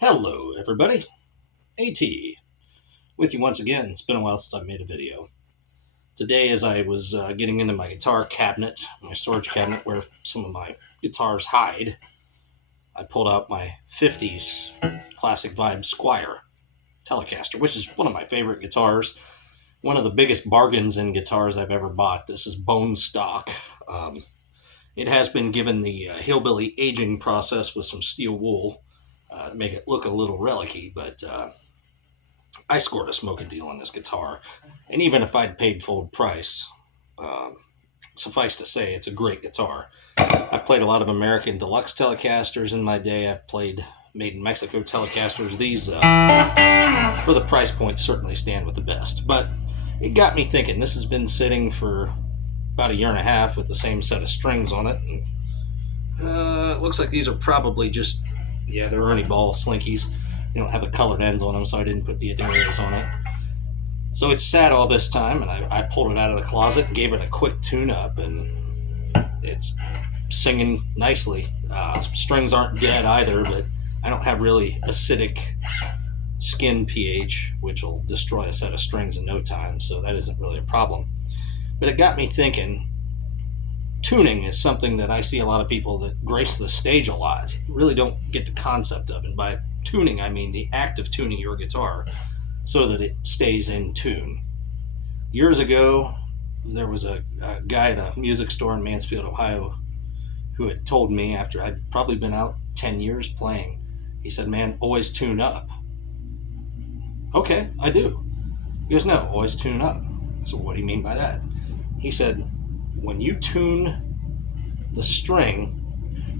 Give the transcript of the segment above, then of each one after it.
Hello, everybody. AT with you once again. It's been a while since I made a video. Today, as I was getting into my guitar cabinet, my storage cabinet where some of my guitars hide, I pulled out my 50s Classic Vibe Squier Telecaster, which is one of my favorite guitars. One of the biggest bargains in guitars I've ever bought. This is bone stock. It has been given the hillbilly aging process with some steel wool to make it look a little relic-y, but I scored a smoking deal on this guitar. And even if I'd paid full price, suffice to say, it's a great guitar. I've played a lot of American Deluxe Telecasters in my day. I've played Made in Mexico Telecasters. These, for the price point, certainly stand with the best. But it got me thinking. This has been sitting for about a year and a half with the same set of strings on it. And, it looks like these are probably just, they're Ernie Ball Slinkies. They don't have the colored ends on them, so I didn't put the Adarios on it. So it sat all this time, and I pulled it out of the closet and gave it a quick tune-up, and it's singing nicely. Strings aren't dead either, but I don't have really acidic skin pH, which will destroy a set of strings in no time, so that isn't really a problem. But it got me thinking, tuning is something that I see a lot of people that grace the stage a lot really don't get the concept of. And by tuning, I mean the act of tuning your guitar so that it stays in tune. Years ago, there was a guy at a music store in Mansfield, Ohio, who had told me after I'd probably been out 10 years playing, he said, "Man, always tune up." Okay, I do. He goes, "No, always tune up." So what do you mean by that? He said, when you tune the string,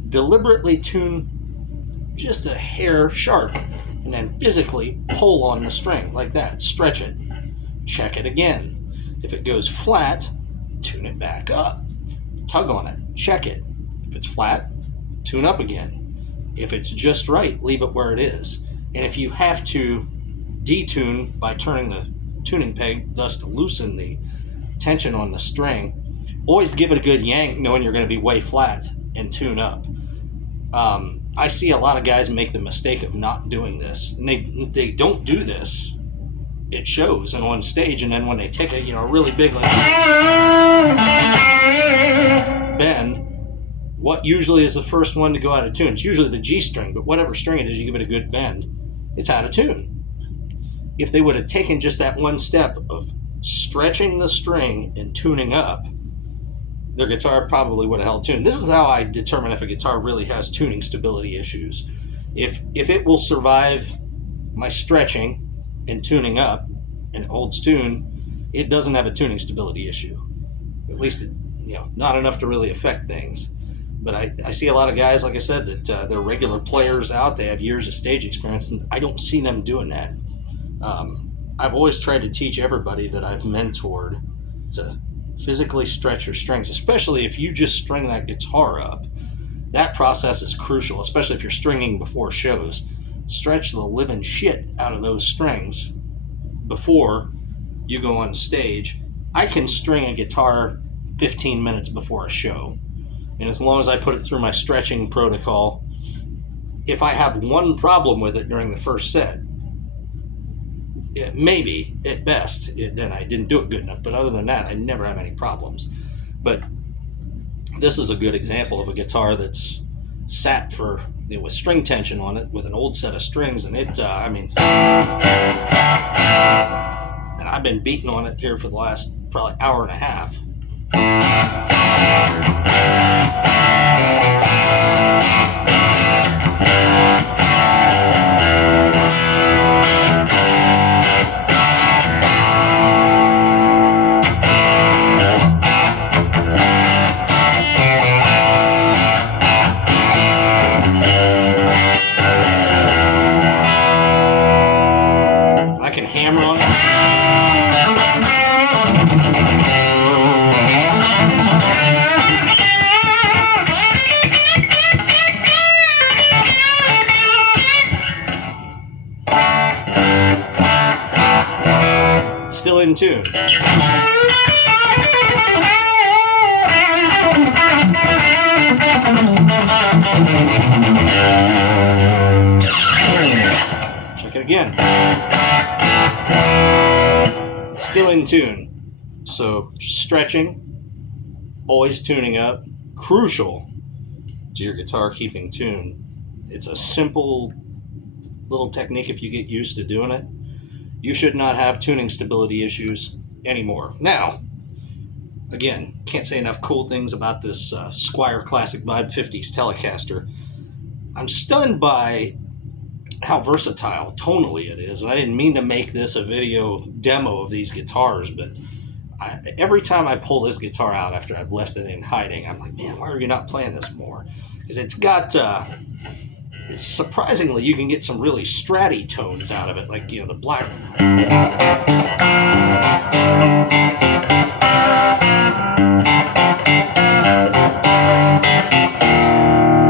deliberately tune just a hair sharp and then physically pull on the string like that. Stretch it. Check it again. If it goes flat, tune it back up. Tug on it. Check it. If it's flat, tune up again. If it's just right, leave it where it is. And if you have to detune by turning the tuning peg, thus to loosen the tension on the string, always give it a good yank knowing you're going to be way flat and tune up. I see a lot of guys make the mistake of not doing this, and they don't do this. It shows and on stage, and then when they take a really big bend, what usually is the first one to go out of tune? It's usually the G string, but whatever string it is, you give it a good bend, it's out of tune. If they would have taken just that one step of stretching the string and tuning up, their guitar probably would have held tune. This is how I determine if a guitar really has tuning stability issues. If it will survive my stretching and tuning up and it holds tune, it doesn't have a tuning stability issue. At least, not enough to really affect things. But I see a lot of guys, like I said, that they're regular players out. They have years of stage experience, and I don't see them doing that. I've always tried to teach everybody that I've mentored to physically stretch your strings, especially if you just string that guitar up. That process is crucial, especially if you're stringing before shows. Stretch the living shit out of those strings before you go on stage. I can string a guitar 15 minutes before a show, and as long as I put it through my stretching protocol, if I have one problem with it during the first set, maybe at best then I didn't do it good enough, but other than that I never have any problems. But this is a good example of a guitar that's sat for with string tension on it with an old set of strings, and and I've been beating on it here for the last probably hour and a half. I can hammer on it. in tune. Check it again. Still in tune. So stretching, always tuning up, crucial to your guitar keeping tune. It's a simple little technique. If you get used to doing it, you should not have tuning stability issues anymore. Now, again, can't say enough cool things about this Squier Classic Vibe 50s Telecaster. I'm stunned by how versatile tonally it is. And I didn't mean to make this a video demo of these guitars, but every time I pull this guitar out after I've left it in hiding, I'm like, man, why are you not playing this more? Because it's got, surprisingly, you can get some really stratty tones out of it, like, you know, the black.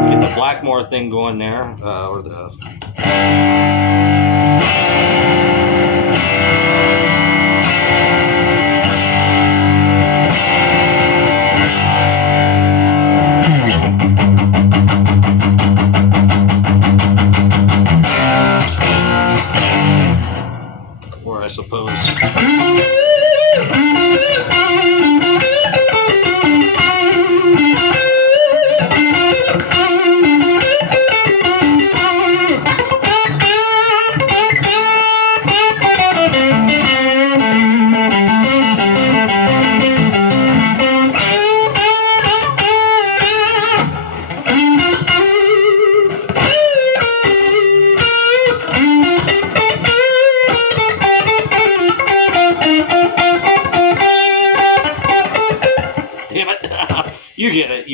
You get the Blackmore thing going there, or the. Or I suppose. Damn it. You get it.